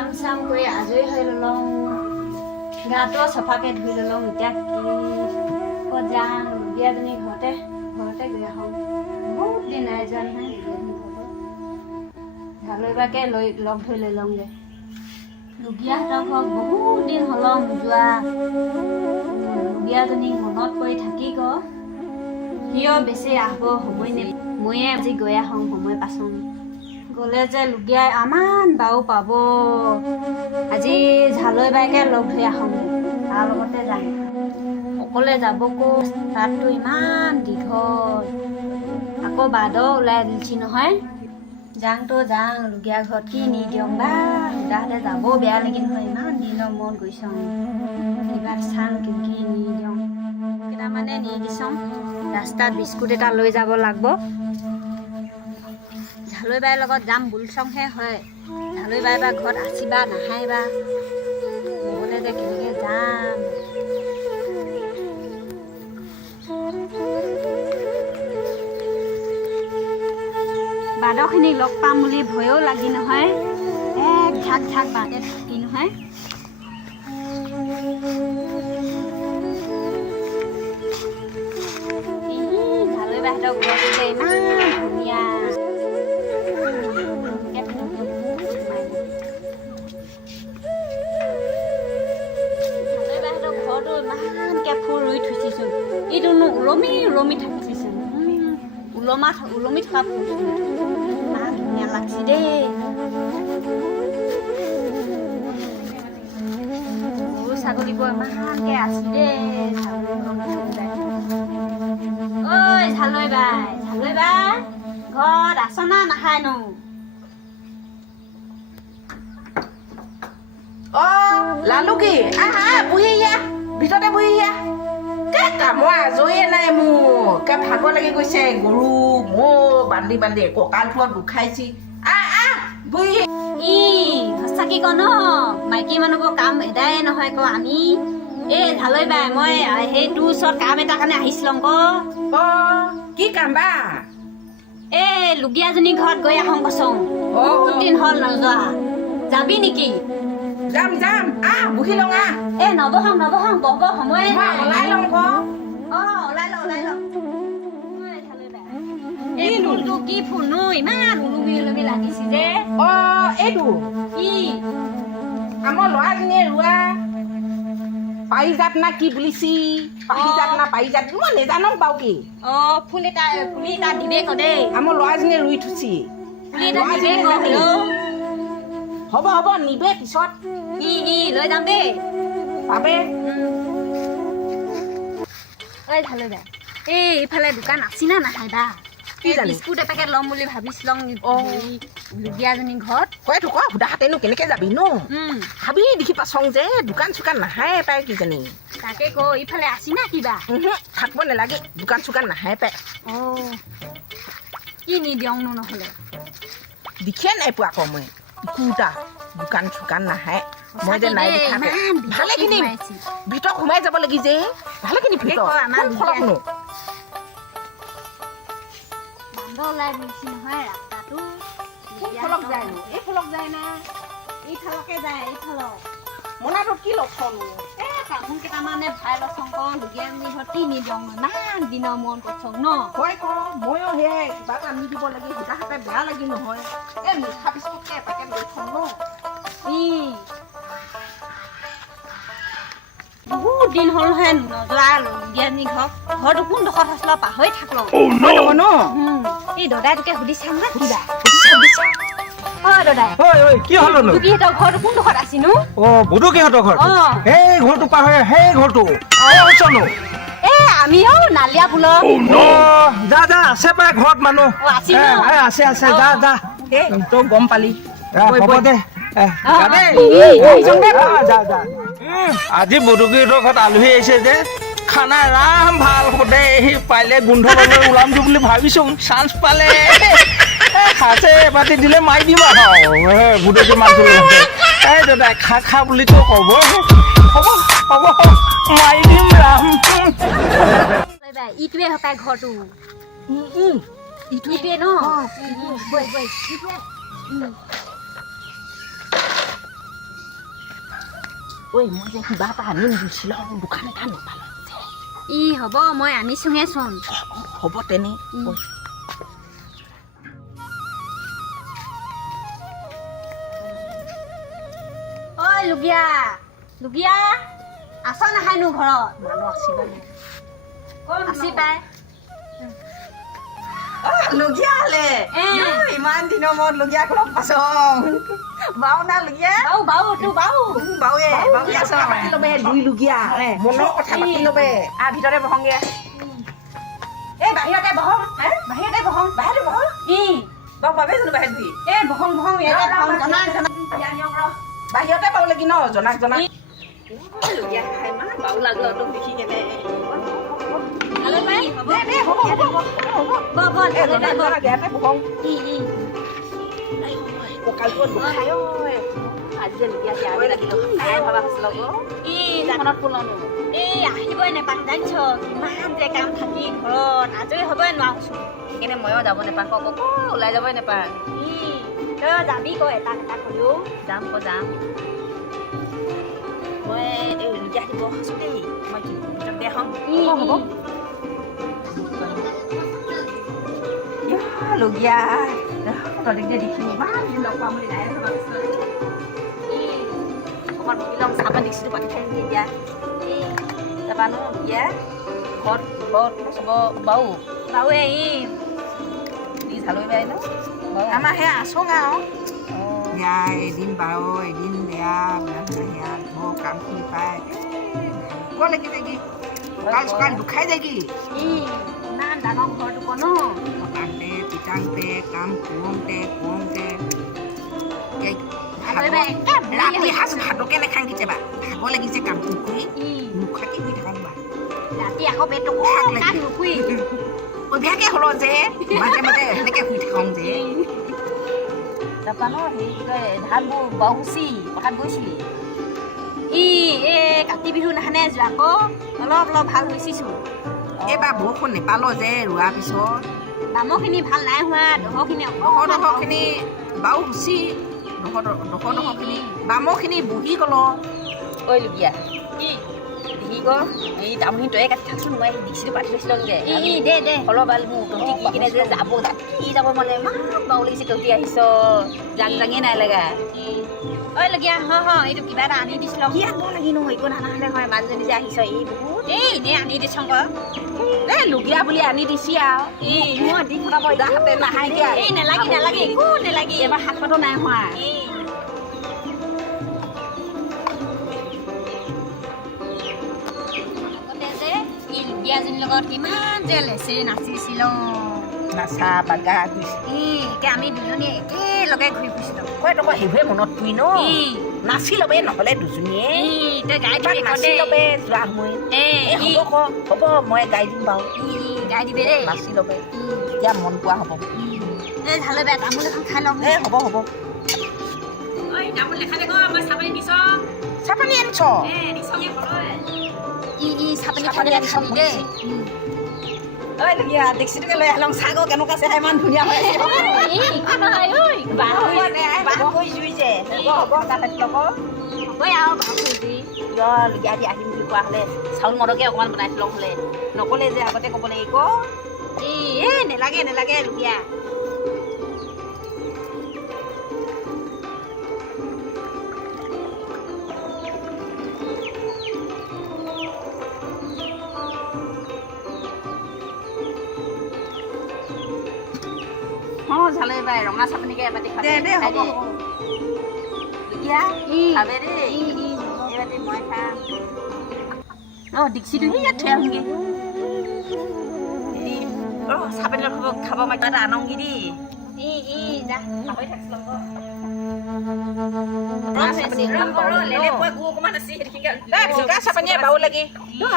কাম চাম কৰি আজৰি হৈ ল'লোঁ গাটো চফাকৈ ধুই ল'লোঁ এতিয়া ক'ত যাম বিয়াজনী ঘৰতে গৈ আহোঁ বহুত দিন নাই যোৱা নহয় ঢালৈবাকে লগ ধৰি লৈ ল'মগৈ লুগীয়াহঁতৰ ঘৰত বহুত দিন হ'লও নোযোৱা লুগীয়াজনী মনত পৰি থাকি সিও বেছি আহিব সময় নে ময়ে আজি গৈ আহোঁ সময় পাচোঁ গ'লে যে লুগীয়াই আমান বাও পাব আজি ঝালৈ বাইকে লগ ধৰি আহোঁ তাৰ লগতে যাম অকলে যাবকো তাততো ইমান দীঘল আকৌ বাদও ওলাই দিছি নহয় যাংতো যাং লুগীয়া ঘৰত কি নি দিয়ক বা সুদাহঁতে যাবও বেয়া লাগি নহয় ইমান দিনৰ মূৰত গৈছোঁ কিবা চাং কি নি দিওঁ কেইটামানে নি দিছোঁ ৰাস্তাত বিস্কুট এটা লৈ যাব লাগিব ঝালৈ বাইৰ লগত যাম বোলচংহে হয় ঝালৈ বাই বা ঘৰত আছিবা নাহাই বা গ'লে যে কেনেকৈ যাম বাদৰখিনিক লগ পাম বুলি ভয়ো লাগি নহয় ঝাক ঝাক বাদে থাকি নহয় ঝালৈ বাইহঁতৰ ঘৰটো যে ইমান ধুনীয়া ঘৰটো ইমানকৈ ফুল ৰুই থৈছিচোন এইটোনো ওলমি থাকিছিচোন ওলমি থকা ফুল ইমান ধুনীয়া লাগছি দেই গৰু ছাগলীবোৰ ইমানকৈ আছে দেই ঐ ঝালৈ বাই ঘৰত আছ না নাখায়নো লালুকি আহা বহি ইয়া ভিতৰতে বহি ইয়া কামৰ আজৰিয়ে নাই মোৰ ভাগৰ লাগি গৈছে গৰু মৌ বান্ধি কঁকালটোত দুখাইছি বহি সঁচাকে ক ন মাইকী মানুহবোৰ কাম এদায়ে নহয় ক আমি এই ঝালৈ বাই মই সেই তোৰ ওচৰত কাম এটা কাৰণে আহিছিলো কি কাম বা এই লুগীয়াজনী ঘৰত গৈ আহোঁ কচোন বহুত দিন হ'ল নোযোৱা যাবি নেকি যাম বহি লওঁ নবহং বহব সময় ওলাই লওঁ ওলাই ল এই ফুলটো কি ফুলনো ইমান ওলমি লাগিছে যে এইটো কি আমাৰ ল'ৰাজনীয়ে ৰোৱা পাৰিজাত না কি বুলিছি পাৰিজাত না পাৰিজাত মই নেজানো বাৰু কি ফুলি এটা দিবে ক দেই আমাৰ ল'ৰাজনীয়ে ৰুই থৈছি ফুলি এটা দিবে ক হ'ব নিবে পিছত লৈ যাম দেই পাবে ঝালৈ বাই এইফালে দোকান আছি না নাখাই বা বিস্কুট এপেকেট ল'ম বুলি ভাবিছিলো লুগীয়াজনী ঘৰত সুদাহাতেনো কেনেকে যাবি ন ভাবি দেখি পাচং যে দোকান চোকান নাহাই পায় কিজানি তাকে ইফালে আছি না কিবা থাকিব নালাগে দোকান চোকান নাহাই পায় কি নি দিওঁনো নহ'লে দেখিয়ে নাই পোৱা আকৌ মই কুৰ্তা দোকান চোকান নাহাই মই যে নাই দেখা ভালেখিনি ভিতৰত সোমাই যাব লাগি যে ভালেখিনি ভিতৰত ওলাই গৈছি নহয় ৰাস্তাটো এইফালক যায় না এইফালকে যায় এইফালক মনাটোত কি লক্ষণো তাহোন কেইটামানে ভাই লচং লুগীয়াজনী ঘৰত কি নি দিওঁ ইমান দিনৰ মন কৰচং ন হয় ময়ো সেই কিবা এটা নি দিব লাগে সুদাহাতে বেয়া লাগি নহয় মিঠা বিস্কুটকে এপেকেট লৈ থওঁ ন বহুত দিন হ'ল হে নোযোৱা লুগীয়াজনী ঘৰটো কোনডোখৰত আছিলে পাহৰি থাকলো এই দদাইটোকে সুধি চাম না কিবা দদাই কি হ'ল লুগীহঁতৰ ঘৰটো কোনডোখৰত আছিনো বুদুকীহঁতৰ ঘৰ সেই ঘৰটো পাহৰি সেই ঘৰটো আমিও নালিয়া ফুলৰ যা আছে পাই ঘৰত মানুহ আছে যা তই গম পালি হ'ব দে আজি বুদুকীহঁতৰ ঘৰত আলহী আহিছে যে খানা ৰাম ভাল সদায় আহি পাইলে গোন্ধ ওলামটো বুলি ভাবিছো চান্স পালে খাচে পাতি দিলে মাৰি দিম আৰু বুদুকী মাংস দাদা খা বুলিতো ক'ব হ'ব মাৰি দিম ৰাম ইটোৱে হপাই ঘৰটো ইটোৱে ন ঐ মই যে কিবা এটা আনিম দিছিলোঁ দোকান এটা নাপালোঁ ই হ'ব মই আনিছোঙেচোন হ'ব তেনে ঐ লুগিয়া লুগিয়া আছ নাখায়নো ঘৰত মানুহ আছিল আছি পাই লগীয়া হ'লে ইমান দিনৰ মূৰত লগীয়া লগ পাইছ বাও না লগীয়া বাউ তোৰ বাউ বাউৱে আছ পাতি ল'বে দুই লগীয়া মনৰ কথা পাতি ল'বে ভিতৰতে বহংগে এই বাহিৰতে বহং বাহিৰতে বহং বাহিৰতে বহং বাবু বাবে জানো বাহিৰত বহি এই বহং বহং ইয়াতে খাওঁ জনাক বাহিৰতে পাব লাগি ন জনাক লগীয়া ইমান বাউ লাগলো তোক দেখি কেনে ভালে পাই হ'ব দে হ'ব বল ইয়াতে বহং কঁকালটো দুখাই আজি যে লগীয়া দিয়া লাগিলো খাই ভাবা হৈছিল মনত পুৰণো এই আহিবই নেপাং জানিছ কিমান যে কাম থাকি ঘৰত আজৰি হ'বই নোৱাৰোচোন সেইকাৰণে ময়ো যাব নেপাওঁ কক ওলাই যাবই নেপাওঁ তই যাবি ক এটা হ'লেও যাম যাম মই এই লগীয়া দিব আছোঁ দেই মই ভিতৰত বেয়া হওঁ হ'ব লগীয়া তদিকে দেখিম ইমান দিন লগ পাম বুলি নাই অকণমান বহি ল'ম চাহ পানী দিছিলোঁ পানী খাই এতিয়া তাৰপৰানো বিয়া ঘৰত চব বাও বাউৱে নিজ হালৈ বাই ন আমাৰ সেয়া আছোঁ আৰু সেয়া এদিন বাৰ এদিন বেয়া সেয়া ঘৰ কামখিনি পায় ক লাগি যায়গি কঁকাল চকাল দুখাই যায়গি ইমান ডাঙৰ ঘৰটো ক ন পতাংতে পিতাংতে কাম কৰোঁতে ৰাতি সাঁজ ভাতকে নাখাং কেতিয়াবা ভাগৰ লাগিছে কামটো কৰি মুখাকে শুই থাকোঁ বা ৰাতি আকৌ পেটটো কাট নুশুই অভ্যাসে হ'ল যে মাজে মাজে সেনেকৈ শুই থাকোঁ যে তাৰপৰা ন হেৰি কি কয় ধানবোৰ বাহুচি পথাৰত গৈছিলি এই কাতি বিহু নাখানে যোৱা আকৌ অলপ ভাল হৈছিচোন এইবাৰ বৰষুণ নেপালোঁ যে ৰোৱাৰ পিছত বামৰখিনি ভাল নাই হোৱা দহৰখিনি দহৰখিনি বাৰু হুচি দহৰখিনি বামৰখিনি বহি গ'ল ঐ লগীয়া দেখি গ এই তামোলখিনি তয়ে কাটি থাকচোন মই দিছিলোঁ পাতি থৈছিলোঁ যে দে অলপ ভাল মোৰ তহঁতি কি কিনে যে যাব কি যাব মানে ইমান বাউ লাগিছে তহঁতি আহিছ জাঙে নাই লগা ঐ লগীয়া এইটো কিবা এটা আনি দিছিলোঁ কি আনিব লাগিনো একো নানাহালে হয় মানুহজনী যে আহিছ এই বহুত এনেই আনি দিছোঁ আকৌ এই লগীয়া বুলি আনি দিছি আৰু মই দি ফটাব ইদাহঁতে নাহাই দিয়া এই নালাগে একো নালাগে এবাৰ হাত পাতো নাই হোৱা লগীয়াজনীৰ লগত কিমান যে লেচেৰি নাচিছিলোঁ নাচা বাগা এতিয়া আমি দুজনী একেলগে ঘূৰি ফুৰিছিলোঁ কয় তই সেইবোৰে মনত পৰি ন নাচি ল'বে নহ'লে দুজনীয়ে তই গাই দিবি নাচি ল'বে যোৱা সময়ত হ'ব মই গাই দিম বাৰু গাই দিবি দেই নাচি ল'বে এতিয়া মন পোৱা হ'ব এই ভালে বেয়া তামোল এখন খাই ল'ম হ'ব তামোল নেখালে ক মই চাপানি দিছ চাপানি আনিছ চাপানি আনিছোঁ দেই ঐ লগীয়া ডেক্সিটোকে লৈ আহলং চাগ কেনেকুৱা আছে ইমান ধুনীয়া হৈ আছে জুই যে হ'ব তাত ল'ব হ'বই আৰু লগীয়া দি আহিম বুলি কোৱা হ'লে চাউল মদকে অকণমান বনাই থ'লং হ'লে নক'লে যে আগতে ক'ব লাগিব নেলাগে লগীয়া ঝালে বাই ৰঙা চাটনিকে এবাটি খাব দে হ'ব লগীয়া খাবে দেই এবাটি মই খাম ডিক্সিটো ইয়াত থৈ আহোঁগৈ চাটনি খাব মই কিবা এটা আনংগি দি যা পাহৰি থাকিছিলোঁ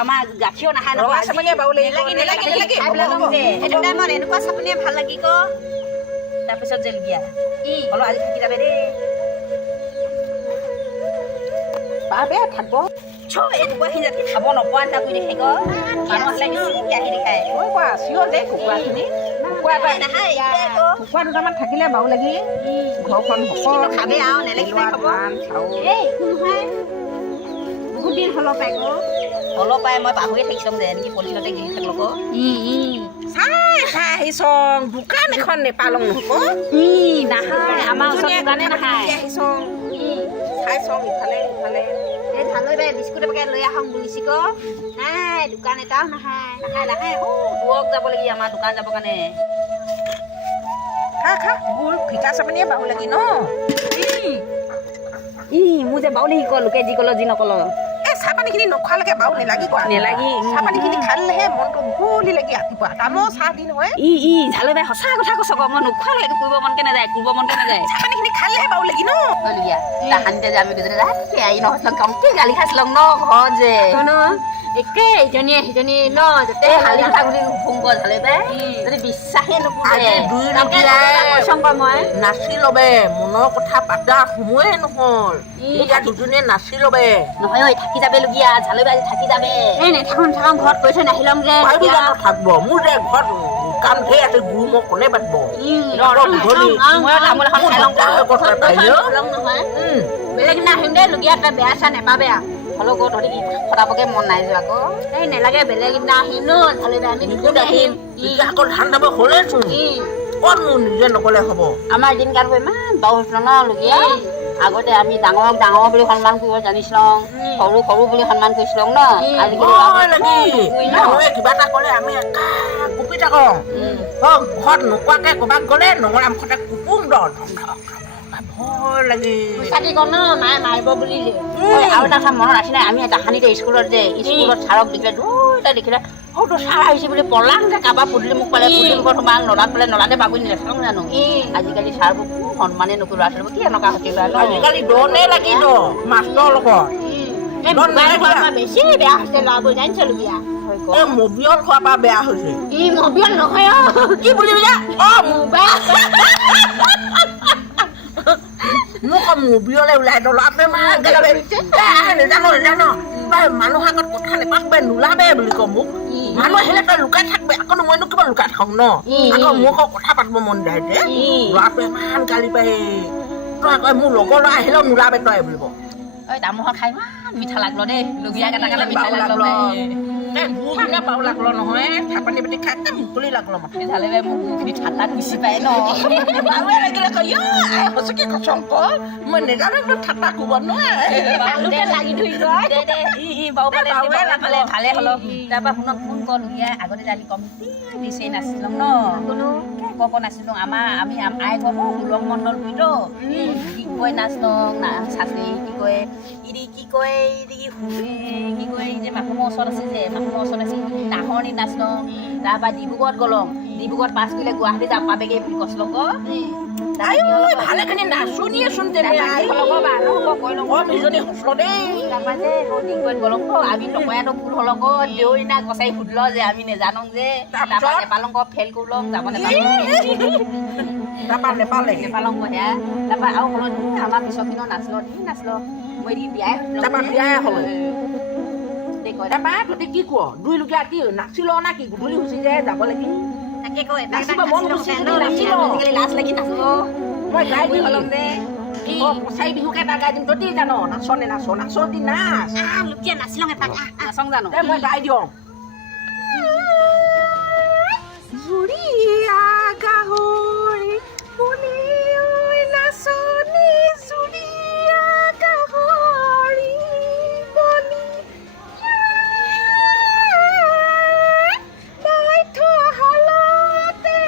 আমাৰ গাখীৰ নাখায় এনেকুৱা চাটনিয়ে ভাল লাগি ক তাৰপিছত যে লগীয়া অলপ আজি থাকি যাবে দেই পাবে থাকিব এনেকুৱাখিনি যাতে খাব নোপোৱা নিচিনা কৰি দেখে মানুহ হ'লে আহি দেখায় চিঞৰ যে কুকুৰাখিনি কুকুৰা দুটামান থাকিলে বাৰু লাগি ঘৰখন খাবে আৰু নেলাগিলে খাব ধান চাউল বহুত দিন হল পাই গো হল পাই মই পাহৰিয়ে থাকিছোঁ যে এনেকৈ পলিথিনতে গিলি থাকলো আকৌ চাই চাই আহিছং দোকান এখন নেপালং নহ'ব নাখায় আমাৰ ওচৰত দোকানে নাখায় আহিছং চাইছং ইফালে ইফালে এই ধালৈ বাই বিস্কুট এপেকেট লৈ আহোঁ বুলিছি ক নাই দোকান এটাও নাখায় নাখায় নাখায় দূৰত যাবলগীয়া আমাৰ দোকান যাবৰ কাৰণে খা খা গুৰ ফিকা চাপানীয়ে বাহু লাগি ন মোৰ যে বাউলি শিক লোকে যি ক'ল যি নকল এই চাহপানীখিনি নোখোৱালৈকে বাহু নেলাগি কোৱা নেলাগি চাহপানীখিনি খালেহে মনটো মুকলি লাগি ৰাতিপুৱা তামো চাহ দি নহয় ঝালৈ বাই সঁচা কথা কৈছ আকৌ মই নোখোৱালে এইটো কৰিব মনকে নাযায় কৰিব মনকে নাযায় চাহপানীখিনি খালেহে বাহু লাগি ন লগীয়া তাহানিতে যে আমি দুজনে ৰাতি আহি নহৈছিলং কমকে গালি খাইছিলং ন ঘৰত যে একে ইজনীয়ে সিজনী ন য'তে এই শালি কথা বুলি ফোন কৰ ঝালৈ বাই যদি বিশ্বাসেই নকৰে দুই শংকৰ মই নাচি ল'বে মনৰ কথা পাতা সময়ে নহ'ল এতিয়া দুজনীয়ে নাচি ল'বে নহয় ঐ থাকি যাবে লগীয়া ঝালৈ বাই থাকি যাবে এই নেথাকোঁ নেথাকোঁ ঘৰত কৈ থৈ নাহিলং যে পাৰিবি জানো থাকিব মোৰ যে ঘৰত কাম ধেৰ আছে গুৰু মই কোনে পাতিব মই তামোল এখন খাই লওঁ নহয় বেলেগ দিনা আহিম দেই লগীয়া এটা বেয়া চেয়া নেপাবে হ'লেও গৈ তহঁতি ফটাবকে মন নাই যোৱা আকৌ এই নেলাগে বেলেগ দিনা আহিম ন ধালৈ বাই আমি দুজন আহিম আকৌ ধান দাব হ'লেচোন ক'ত মোৰ নিজে নকলে হ'ব আমাৰ দিন কালবোৰ ইমান বাউ হৈছিল ন লগীয়া আগতে আমি ডাঙৰক ডাঙৰ বুলি সন্মান কৰিব জানিছিলং সৰু সৰু বুলি সন্মান কৰিছিলং ন আজিকালি কিবা এটা ক'লে আমি কুপি থাকোঁ ঘৰত নোকোৱাকে ক'ৰবাত গ'লে নঙৰাম খতে কুকুম ভয় লাগি চাকি কওঁ ন মায়ে মাৰিব বুলি আৰু এটা কথা মনত আছে নাই আমি তাহানিতে স্কুলত যে স্কুলত ছাৰক দেখিলে দুইটা দেখিলে সৰুটো ছাৰ আহিছে বুলি পলাং যে কাৰোবাৰ পদূলি মোক পালে পদূলি মুখত সোমাং নলাত পালে নলাতে বাগৰি নেথাকোঁ জানো আজিকালি ছাৰবোৰ সন্মানে নকৰোঁ ল'ৰা ছোৱালীবোৰ কি এনেকুৱা হৈছে আজিকালি দনে লাগি দ মাষ্টৰ লগত বেছি বেয়া হৈছে ল'ৰাবোৰ জানিছ লগীয়া এই মবিয়ল খোৱাৰ পৰা বেয়া হৈছে ই মবিয়ল নহয় কি বুলি মোবাইল মোক মবিয়লে ওলাই দলাপে নেজানো নেজানো মানুহ আগত কথা নেপাতিবে নোলাবে বুলি কওঁ মোক মানুহ আহিলে তই লুকাই থাকবে আকৌ মইনো কিবা লুকাই থাকোঁ ন আকৌ মোক কথা পাতিব মন যায় যে ল'ৰাটোৱে ইমান গালি পায় তই আকৌ মোৰ লগৰ ল'ৰা আহিলেও নোলাবে তই বুলিব ঐ তামোল খাই ইমান মিঠা লাগলো দেই লগীয়া কেইটা কাৰণে মিঠা লাগলো বাউ লাগলো নহয় থাপানি পাতি খাই মুকলি লাগলো মাথা ঝালে বাই মোক মুখখিনি ঠাণ্ডা গুচি পায় ন বাউৱে লাগিলে কয় সঁচাকে কৈছোঁ মই নেজানো ঠাণ্ডা ক'ব নোৱাৰে লাগি ধৰি বাউ পালে ভালে হ'লো তাৰপৰা শুনক ফোন কৰ লগীয়া আগতে যে আমি কমিটি দিছে নাচিলং ন কক নাচিলং আমি আই কব উলং মণ্ডল বুলিতো কি কয় নাচলং চাচি কি কয় ইৰি কি কয় কি কয় যে মাকুমৰ ওচৰত আছে যে মাকুমৰ ওচৰত আছে নাহৰণি নাচলং তাৰপৰা ডিব্ৰুগড়ত গ'লং ডিব্ৰুগড়ত পাছ কৰিলে গুৱাহাটী যাব পাবেগে বুলি কৈছিলং ভালেখিনি নাচনীয়েচোন নিজনী সফল দেই তাৰপৰা যে ডিগবৈত গ'লং আমি নকয়াতো ভুল হ'ল আকৌ দেউৰিনা কচাই সুধিল যে আমি নেজানো যে তাৰপৰা নেপালং ফেইল কৰিলং যাব নেপালে নেপালং সেয়া তাৰপৰা আৰু হ'লত আমাৰ পিছৰখিনিও নাচলো মই দি বিয়াই হ'ল তাৰপৰা তহঁতি কি কোৱা দুই লোকীয়া কি নাচি ল না কি গধূলি গুচি যায় যাব লাগি তাকে কৈ আজিকালি লাজ লাগি নাচো মই গাই দিম হ'লং যে কচাই বিহুকে এটা গাই দিম তহঁতি জানো নাচনে নাচৰ দিন নাচ লোকিয়া নাচিলং এপাক নাচং জানো মই গাই দিওঁ জুৰিয়া গাহৰি বুলি নাচনী জুৰিয়া গাহৰি বলি হালতে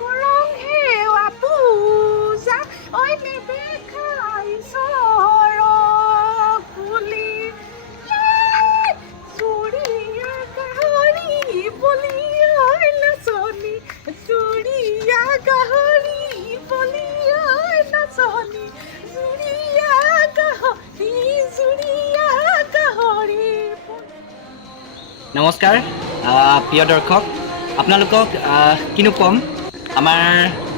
কৰং হেৱা পূজা ঐ নেদেখাই চৰক বুলি জুৰিয়া গাহৰি বলি নাচনী জুৰিয়া গাহৰি বলি নাচনী জুৰিয়া গাহৰি নমস্কাৰ প্ৰিয় দৰ্শক আপোনালোকক কিনো ক'ম আমাৰ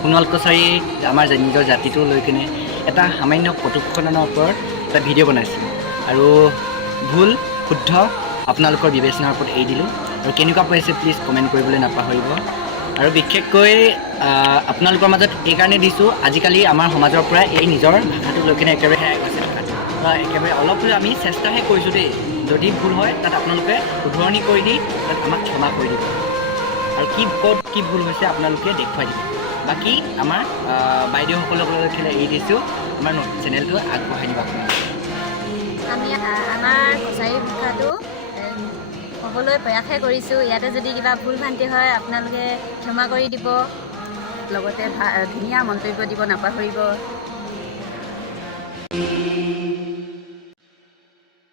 সোণোৱাল কছাৰী আমাৰ নিজৰ জাতিটো লৈ কিনে এটা সামান্য কটুকথনৰ ওপৰত এটা ভিডিঅ' বনাইছোঁ আৰু ভুল শুদ্ধ আপোনালোকৰ বিবেচনাৰ ওপৰত এৰি দিলোঁ আৰু কেনেকুৱা পাইছে প্লিজ কমেণ্ট কৰিবলৈ নাপাহৰিব আৰু বিশেষকৈ আপোনালোকৰ মাজত এইকাৰণে দিছোঁ আজিকালি আমাৰ সমাজৰ পৰা এই নিজৰ ভাষাটো লৈ কিনে একেবাৰে হেৰাই গৈছে ভাষাটো একেবাৰে অলপ হ'লেও আমি চেষ্টাহে কৰিছোঁ দেই। যদি ভুল হয় তাত আপোনালোকে শুধৰণি কৰি দি তাত আমাক ক্ষমা কৰি দিব আৰু ক'ত কি ভুল হৈছে আপোনালোকে দেখুৱাই দিব। বাকী আমাৰ বাইদেউসকলক এৰি দিছোঁ, আমাৰ চেনেলটো আগবঢ়াই দিব আপোনালোকে। আমি আমাৰ কছাৰী ভাষাটো ক'বলৈ প্ৰয়াসহে কৰিছোঁ। ইয়াতে যদি কিবা ভুল ভ্ৰান্তি হয় আপোনালোকে ক্ষমা কৰি দিব, লগতে ধুনীয়া মন্তব্য দিব নাপাহৰিব।